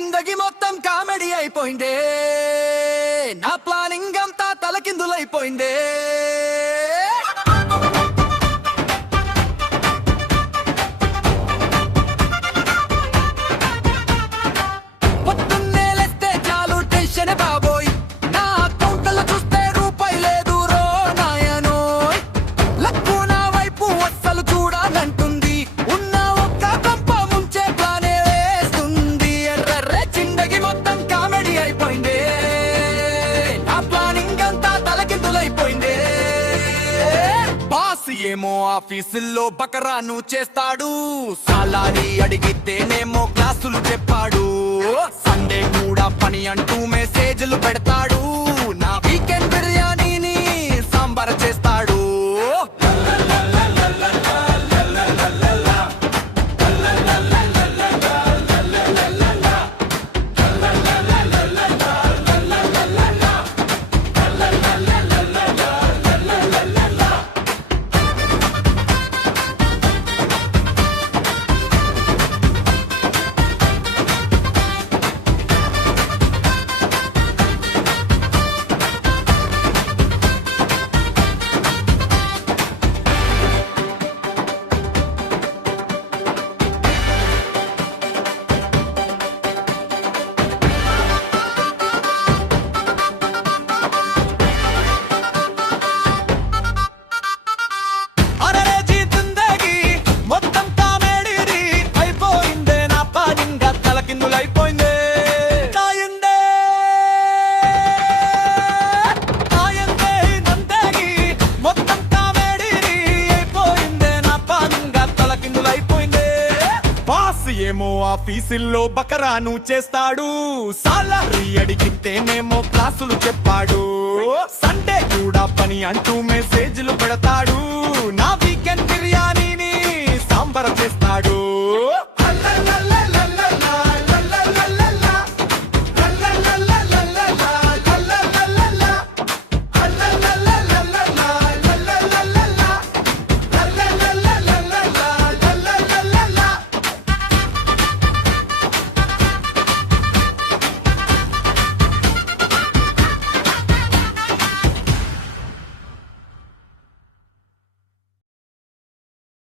జిందగీ మొత్తం కామెడీ అయిపోయిందే, నా ప్లానింగ్ అంతా తలకిందులైపోయిందే. పొద్దున్నే లేస్తే చాలు టెన్షన్ బాబోయ్, నా అకౌంట్లో చూస్తే రూపాయి లేదు రో నాయనోయ్. లక్కు నా వైపు అస్సలు చూడాలంటుంది, ఉన్న ఒక్క గంప ముంచే ప్లానే వేస్తుంది. ఎర్రర్రే జిందగీ మొత్తం కామెడీ అయిపోయిందే, నా ప్లానింగ్ అంతా తలకిందులైపోయిందే. బాస్ ఏమో ఆఫీసుల్లో బకరాను చేస్తాడు, సాలారీ అడిగితేనేమో క్లాసులు చెప్పాడు. సండే కూడా పని అంటూ మెసేజ్లు పెడతాడు, నా వీకెండ్ బిర్యానీని సాంబార్ చేస్తాడు. ఏమో ఆఫీసుల్లో బకరాను చేస్తాడు, సాలరీ అడిగితేనేమో క్లాసులు చెప్పాడు. సండే కూడా పని అంటూ మెసేజ్లు పెడతాడు,